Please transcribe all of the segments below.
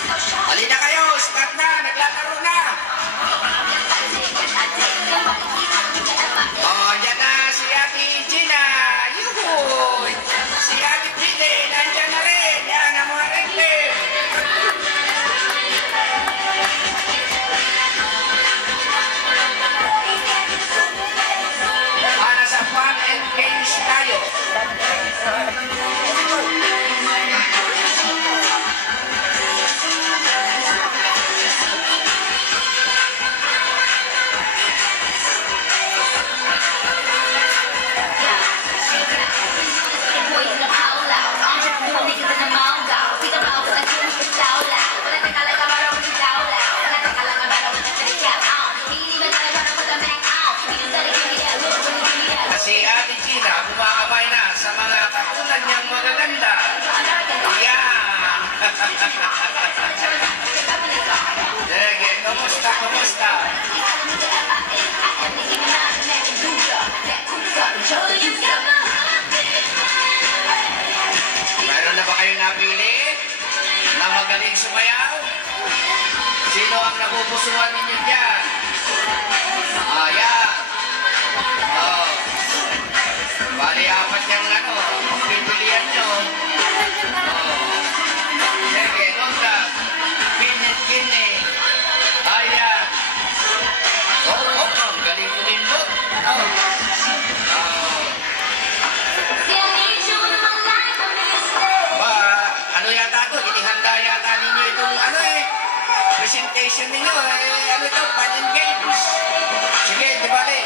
Halina kayo, start na, naglalaro na. Oh, dyan na si Ate Gina. Yuhuy! Si Ate Pide, nandyan na rin. Yan ang mga reklem. Nasa fun and games tayo. Si Ate Gina kumakamay na sa mga katulad niyang magaganda. Yan! Sige, kumusta, kumusta? Meron na ba kayo napili na magaling sumayaw? Sino ang napupusuan ninyo dyan? Ayan! Oh. Bali, apat yung pipilian nyo. Oh. Sige, nota. Pinit gini. Ayan. Oh, ang galing kumindot. Oh. Ba, ano yata ito? Inihanda yata ninyo itong presentation ninyo. Ano ito? Fun and games. Sige, di bali.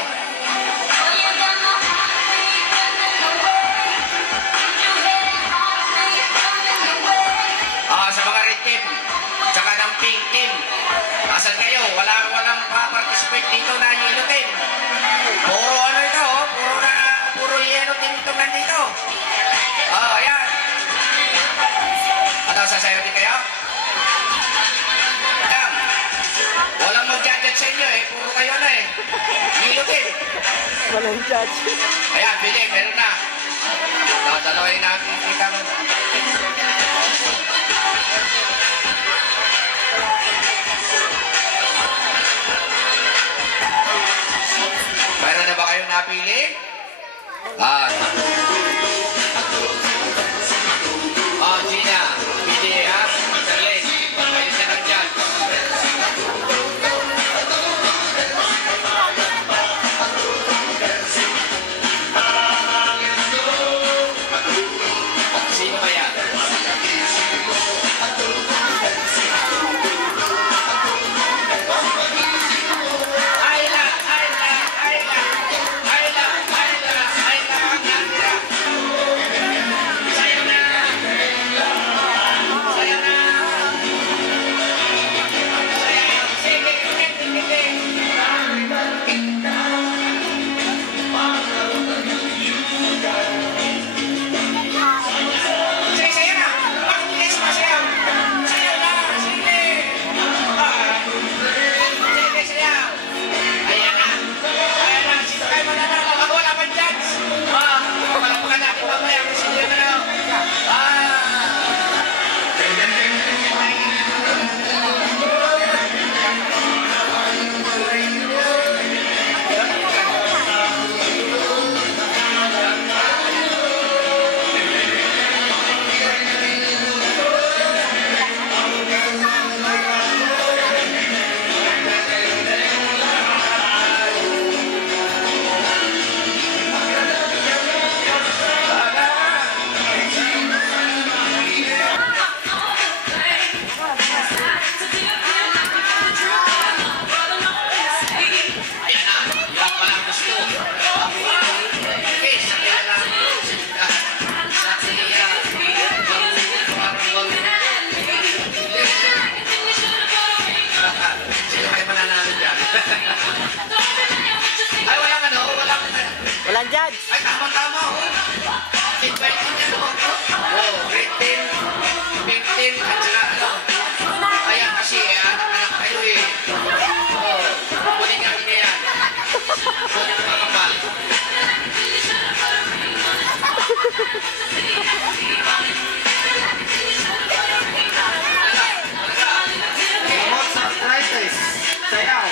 Sa mga red team, tsaka ng pink team. Asan kayo? Walang pa-participate dito na yellow team. Puro ano ito, puro yellow team itong nandito. Ayan. Ano, sasayaw din kayo? Ayan. Walang mag-judge sa inyo puro kayo na yellow team. Walang judge. Ayan, pili, meron na. Dalawin natin kita mo. Meron na ba kayong napili? Gina, Pide, Darlene, kayo sa nandyan. Sino kaya? Walang judge. Ay, tama-tama. Invite niya mo. Red team, pink team, at saka Ayan kasi, anak kayo kunin nga niya yan. Kunin mga kapal. Talaga. Sayaw.